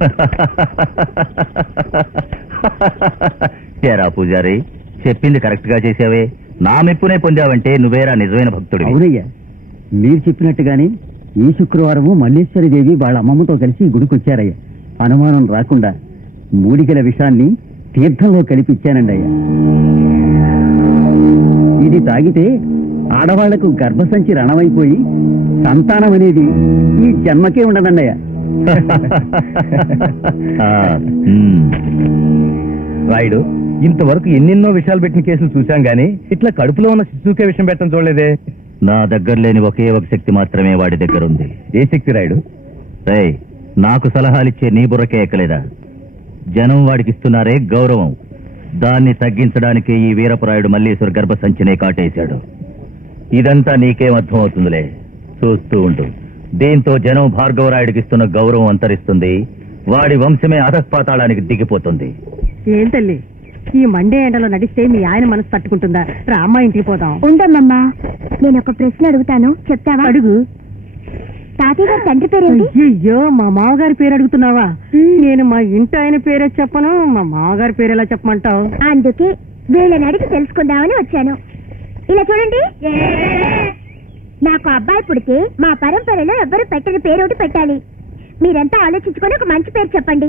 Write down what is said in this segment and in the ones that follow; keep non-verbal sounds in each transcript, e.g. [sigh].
[laughs] ఏరా పూజారి చెప్పింది కరెక్ట్గా చేసావే. నా మెప్పునే పొందావంటే నువ్వేరా నిజమైన భక్తుడు అవునయ్యా. మీరు చెప్పినట్టుగానే ఈ శుక్రవారము మల్లేశ్వరి దేవి వాళ్ళ అమ్మమ్మతో కలిసి ఈ గుడికి వచ్చారయ్యా అనుమానం రాకుండా మూడిగల విషాన్ని తీర్థంలో కలిపిచ్చానండి అయ్యా ఇది తాగితే ఆడవాళ్ళకు గర్భసంచి రణమైపోయి సంతానం అనేది ఈ జన్మకే ఉండదండయ్యా. [laughs] రాయుడు ఇంతవరకు ఎన్నెన్నో విషయాలు పెట్టిన కేసులు చూశాం గానీ ఇట్లా కడుపులో ఉన్న శిశువుకే విషయం పెట్టడం చూడలేదే. నా దగ్గర లేని ఒకే ఒక శక్తి మాత్రమే వాడి దగ్గర ఉంది. ఏ శక్తి రాయుడు? రేయ్ నాకు సలహాలిచ్చే నీ బుర్రకే ఎక్కలేదా? జనం వాడికి ఇస్తున్నారే గౌరవం. దాన్ని తగ్గించడానికి ఈ వీరపరాయుడు మల్లీశ్వర గర్భ సంచినే కాటేశాడు. ఇదంతా నీకేం అర్థమవుతుందిలే? చూస్తూ ఉండు. దీంతో జనం భార్గవరాయుడికి ఇస్తున్న గౌరవం అంతరిస్తుంది. వాడి వంశమే అధపాతాళానికి దిగిపోతుంది. ఏం తల్లి? ఈ మండే ఎండలో నడిస్తే మీ ఆయన మనసు తట్టుకుంటుందా రామ్మ ఇంటికి పోదాం. ఉండమ్మమ్మా నేను ఒక ప్రశ్న అడుగుతాను. చెప్తావా? అడుగు. తాతయ్య గారి తండ్రి పేరేంటి? అయ్యో మా మామగారి పేరు అడుగుతున్నావా? నేను మా ఇంటి ఆయన పేరే చెప్పను మా మామగారి పేరు ఎలా చెప్పమంటావు? అందుకే వీళ్ళని అడిగి తెలుసుకుందామని వచ్చాను. ఇలా చూడండి. నాకు అబ్బాయి పుడితే మా పరంపరలో ఎవ్వరు పెట్టని పేరు ఒకటి పెట్టాలి. మీరంతా ఆలోచించుకొని ఒక మంచి పేరు చెప్పండి.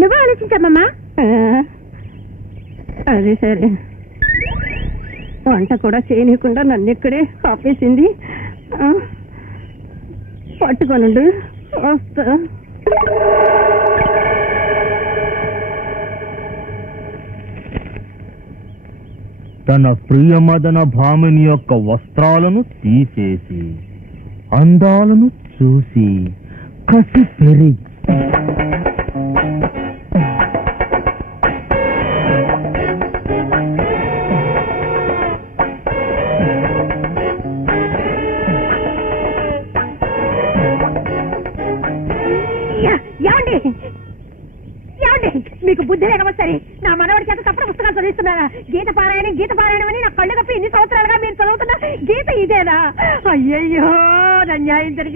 నువ్వు ఆలోచించమ్మా అదే సరే. వంట కూడా చేయనీయకుండా నన్ను ఇక్కడే ఆపేసింది. ఆ, పట్టుకోనండు. వస్తా. తన ప్రియమదన భామిని యొక్క వస్త్రాలను తీసేసి అందాలను చూసి కసి పెరిగి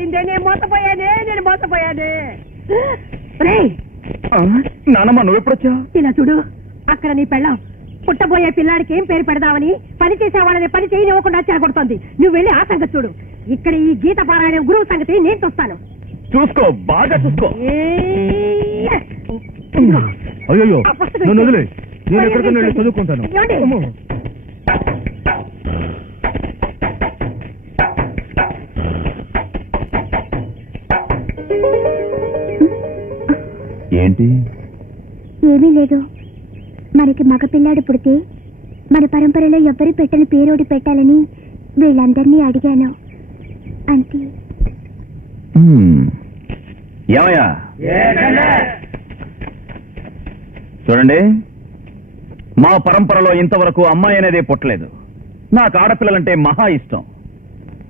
జరిగిందే నేను మోసపోయానే నేను మోసపోయానే. రేయ్, నానమ్మ నువ్వెప్పుడొచ్చా ఇలా చూడు అక్కడ నీ పెళ్ళం. పుట్టబోయే పిల్లాడికి ఏం పేరు పెడదామని పని చేసేవాళ్ళని పని చేయనివ్వకుండా చెడగొడుతోంది. నువ్వు వెళ్ళి ఆ సంగతి చూడు. ఇక్కడ ఈ గీత పారాయణం గురువు సంగతి నేను చూస్తాను. చూసుకో బాగా చూసుకో. అయ్యో. నేను ఎక్కడికైనా చదువుకుంటాను. ఏంటి? ఏమీ లేదు. మనకి మగ పిల్లాడు పుడితే మన పరంపరలో ఎవ్వరు పెట్టని పేరోడి పెట్టాలని వీళ్ళందరినీ అడిగాను. అంతే ఏమయ్యా? చూడండి మా పరంపరలో ఇంతవరకు అమ్మాయి అనేదే పుట్టలేదు. నాకు ఆడపిల్లలంటే మహా ఇష్టం.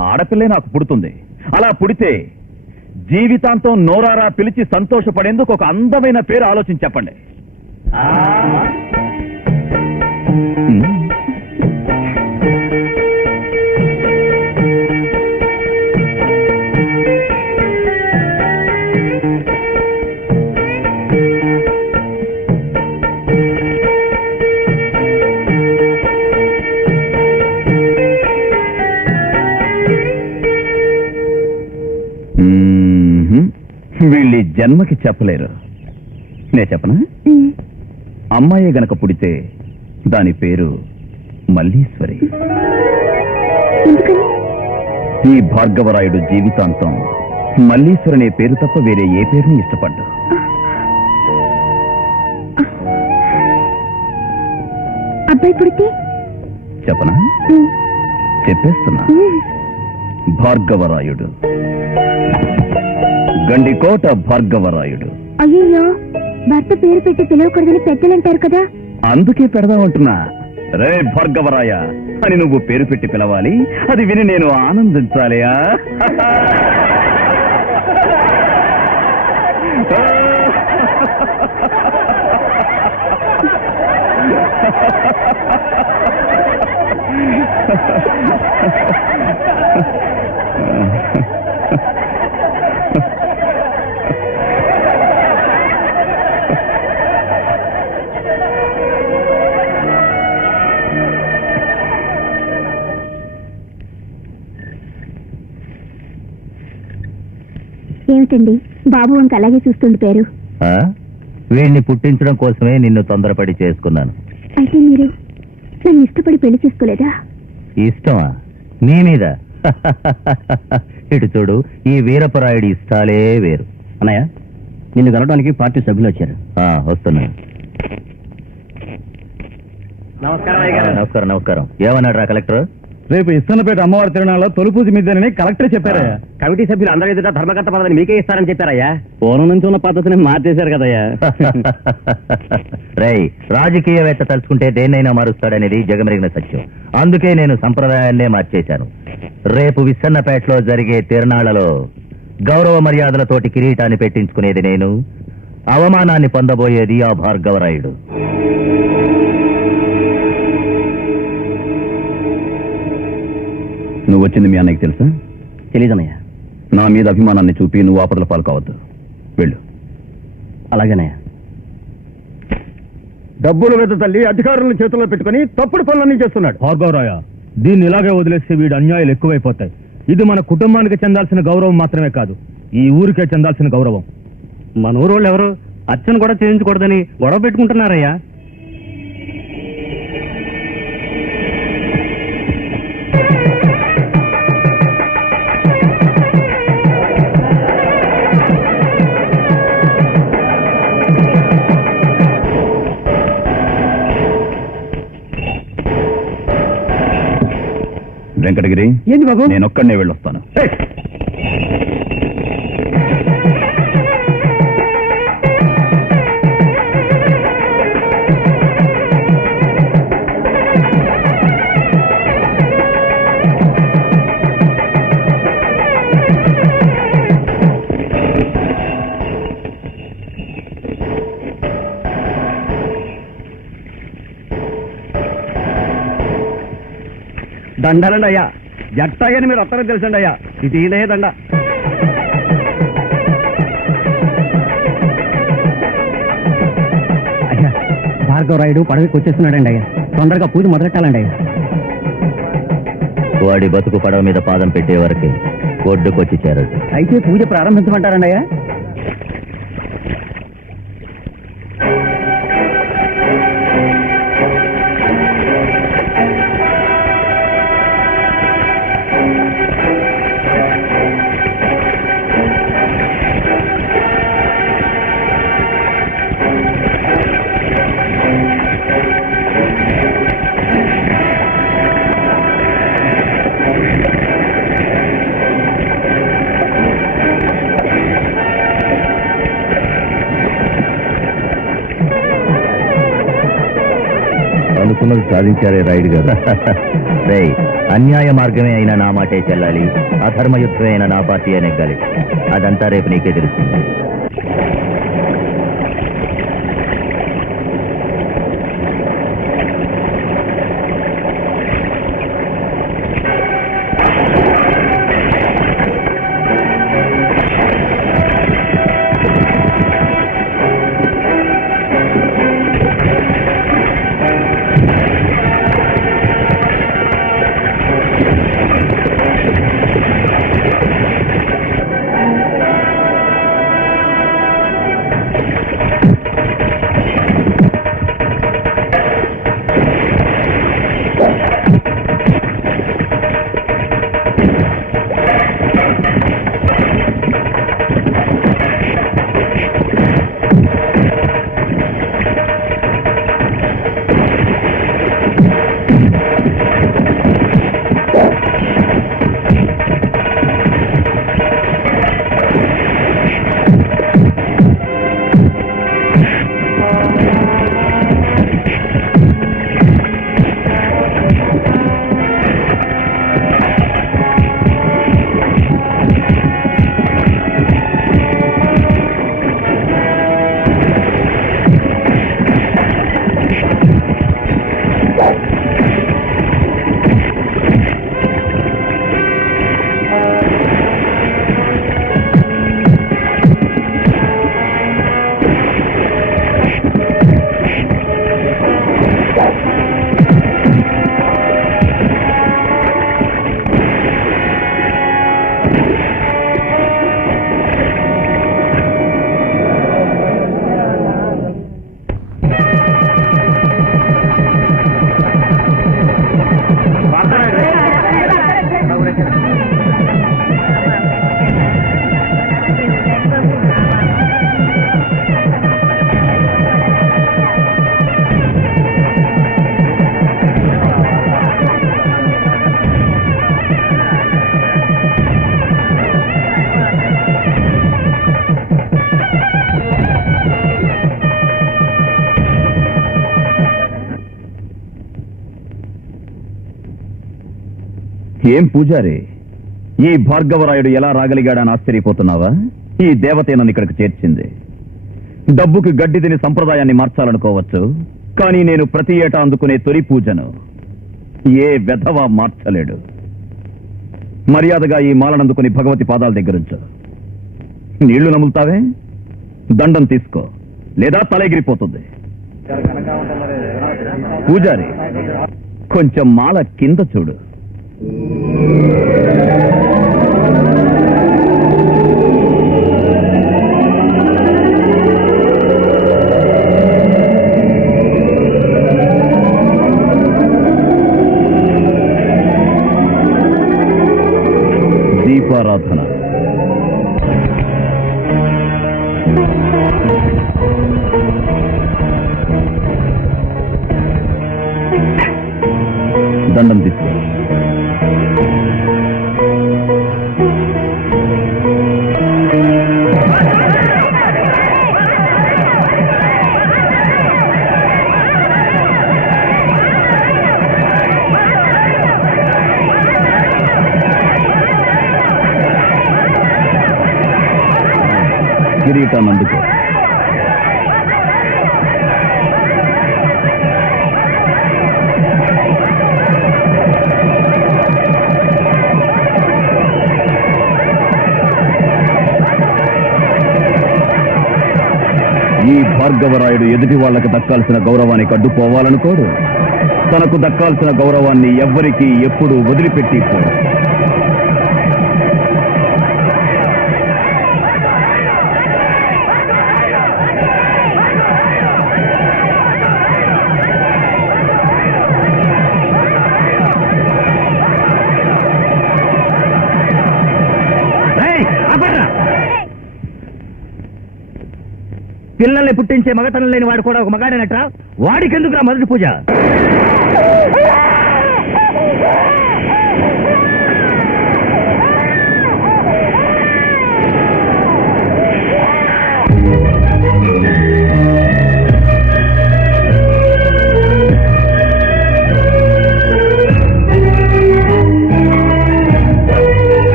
ఆడపిల్లే నాకు పుడుతుంది. అలా పుడితే జీవితాంతం నోరారా పిలిచి సంతోషపడేందుకు ఒక అందమైన పేరు ఆలోచించి చెప్పండి. జన్మకి చెప్పలేరు. నే చెప్పనా? అమ్మాయి గనక పుడితే దాని పేరు మల్లీశ్వరి. ఈ భార్గవరాయుడు జీవితాంతం మల్లీశ్వరి అనే పేరు తప్ప వేరే ఏ పేరుని ఇష్టపడ్డా. అబ్బాయి పుడితే? చెప్పనా? చెప్పేస్తున్నా. భార్గవరాయుడు. గండికోట భార్గవరాయుడు. అయ్యయ్యో భర్త పేరు పెట్టి పిలవకూడదని పెద్దలు అంటారు కదా. అందుకే పెడదామంటున్నా. రే భార్గవరాయ అని నువ్వు పేరు పెట్టి పిలవాలి అది విని నేను ఆనందించాలి [laughs] ఏమిటండి బాబు వంక అలాగే చూస్తుండి పేరు. ఆ? వీణ్ణి పుట్టించడం కోసమే నిన్ను తొందరపడి చేసుకున్నాను. అయితే మీరు నన్ను ఇష్టపడి పెళ్ళి చేసుకోలేదా? ఇష్టమా? నీ మీద? [laughs] ఇటు చూడు ఈ వీరపరాయుడి ఇష్టాలే వేరు. అన్నయ్య నిన్ను కలవడానికి పార్టీ సభ్యులు వచ్చారు. ఆ, వస్తున్నాను నమస్కారం నమస్కారం నమస్కారం. ఏమన్నాడు రా కలెక్టర్? రేపు ఇస్తన్నపేట అమ్మవారి తిరునాళ్ళలో తొలుపూజ మీదేనని కలెక్టర్ చెప్పారయ్యా. కమిటీ సభ్యులు అందరి ఎదుట ధర్మకర్త పదవిని మీకే ఇస్తారని చెప్పారయ్యా. పూర్వం నుంచి ఉన్న పద్ధతిని మార్చేశారు కదయ్యా. [laughs] రై రాజకీయవేత్త తలుచుకుంటే దేన్నైనా మారుస్తాడనేది జగమెరిగిన సత్యం. అందుకే నేను సంప్రదాయాన్నే మార్చేశాను. రేపు విస్సన్నపేటలో జరిగే తిరణాళ్ళలో గౌరవ మర్యాదలతోటి కిరీటాన్ని పెట్టించుకునేది నేను. అవమానాన్ని పొందబోయేది ఆ భార్గవరాయుడు. నువ్వు వచ్చింది మీ అన్నయ్యకి తెలుసా? తెలీదన్నయ్య. నా మీద అభిమానాన్ని చూపి నువ్వు ఆపదల పాలు కావద్దు. వెళ్ళు. అలాగేనయ్య. డబ్బులు వెద తల్లి అధికారులను చేతుల్లో పెట్టుకుని తప్పుడు పనులన్నీ చేస్తున్నాడు. భార్గవరాయ దీన్ని ఇలాగే వదిలేస్తే వీడు అన్యాయాలు ఎక్కువైపోతాయి. ఇది మన కుటుంబానికి చెందాల్సిన గౌరవం మాత్రమే కాదు ఈ ఊరికే చెందాల్సిన గౌరవం. మన ఊరోళ్ళు ఎవరు అచ్చను కూడా చేయించకూడదని గొడవ పెట్టుకుంటున్నారయ్యా. వెంకటగిరి. బాబు? నేను ఒక్కడనే వెళ్ళొస్తాను. దండాలండి అయ్యా. జట్టాయని మీరు వస్తారని తెలుసండి అయ్యా. ఇది ఈయనే దండ? అయ్యా భార్గవ రాయుడు పడవకి వచ్చేస్తున్నాడండి అయ్యా. తొందరగా పూజ మొదలెట్టాలండి అయ్యా. వాడి బతుకు పడవ మీద పాదం పెట్టే వరకే ఒడ్డుకొచ్చి చేరదు అయితే పూజ ప్రారంభించమంటారండి అయ్యా. సాధించారే రైడ్ గారు. రేయ్ అన్యాయ మార్గమే అయినా నా మాటే చెల్లాలి. అధర్మ యుద్ధమే అయినా నా పార్టీ నెగ్గాలి అదంతా రేపు నీకే తెలుస్తుంది. ఏం పూజారి? ఈ భార్గవరాయుడు ఎలా రాగలిగాడని ఆశ్చర్యపోతున్నావా? ఈ దేవతే నన్ను ఇక్కడికి చేర్చింది. డబ్బుకి గడ్డి తిని సంప్రదాయాన్ని మార్చాలనుకోవచ్చు కానీ నేను ప్రతి ఏటా అందుకునే తొలి పూజను ఏ వెధవా మార్చలేడు. మర్యాదగా ఈ మాలనందుకుని భగవతి పాదాల దగ్గరుంచు నీళ్ళు నములుతావే? దండం తీసుకో. లేదా తలెగిరిపోతుంది. పూజారి కొంచెం మాల కింద చూడు. Thank you. కిరీటం ఈ భార్గవరాయుడు ఎదుటి వాళ్ళకి దక్కాల్సిన గౌరవానికి అడ్డుపోవాలనుకోడు తనకు దక్కాల్సిన గౌరవాన్ని ఎవ్వరికీ ఎప్పుడూ వదిలిపెట్టి పిల్లల్ని పుట్టించే మగతనం లేని వాడు కూడా ఒక మగాడేనట్రా? వాడికెందుకు మొదటి పూజ?